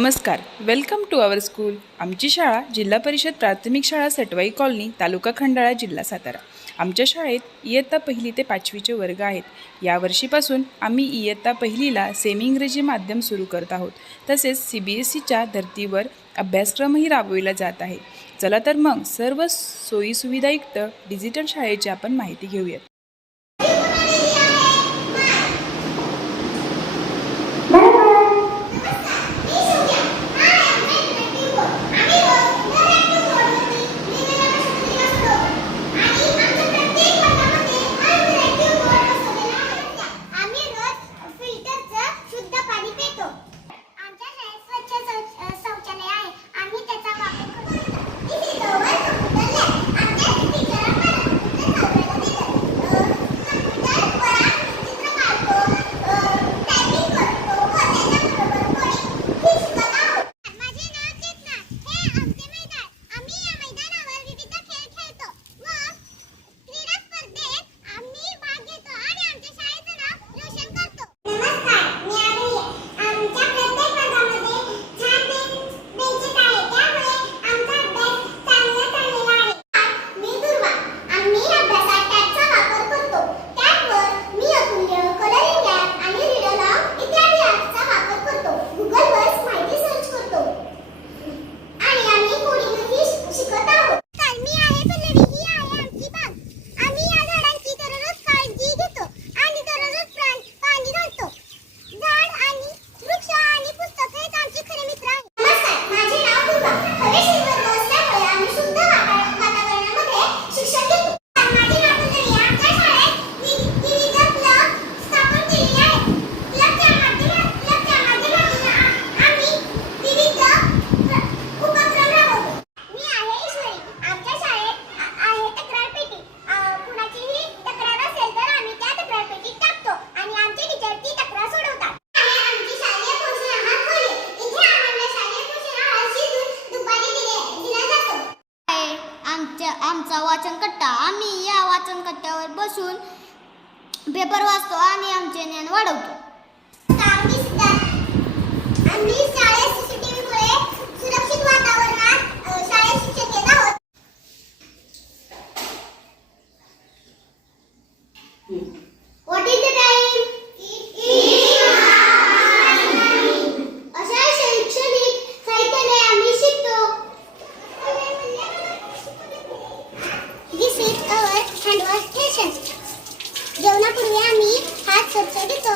नमस्कार, welcome to our school. आमची शाळा जिल्हा परिषद प्राथमिक शाळा सटवाई कॉलनी, तालुका खंडाळा, जिल्हा सातारा। आमच्या शाळेत इयत्ता 1 ते 5वीचे वर्ग आहेत। या वर्षीपासून आम्ही इयत्ता 1ला सेमी इंग्रजी माध्यम सुरू करत आहोत। तसेच CBSEच्या धर्तीवर अभ्यासक्रमही राबविला जात आहे। चला तर मग सर्व सोयीसुविधायुक्त डिजिटल शाळेची आपण माहिती घेऊयात। आमचा वाचन कट्टा। आम्ही या वाचन कट्ट्यावर बसून पेपर वाचतो आणि आमचे ज्ञान वाढवतो। आम्ही शाळेत CCTV मुळे सुरक्षित वातावरणात शाळेत शिक्षक येत आहोत। What is the time? अशा शैक्षणिक साहित्याने आम्ही शिकतो। This is our hand wash station. जेवणापूर्वी आम्ही हात स्वच्छ धुतो।